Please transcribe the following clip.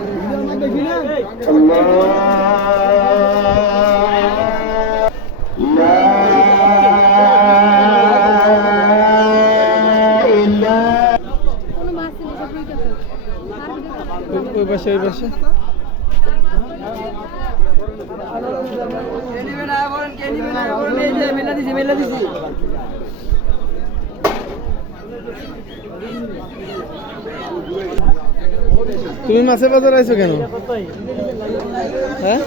করো হ্যাঁ কি ভিডিও করো সব রুই কাতলা কোনো মাছ নেই সব রুই কাতলা আর ভিডিও করো ওই- ওই পাশে ওই পাশে তুমি মাছের বাজার আইছো কেন? হ্যাঁ?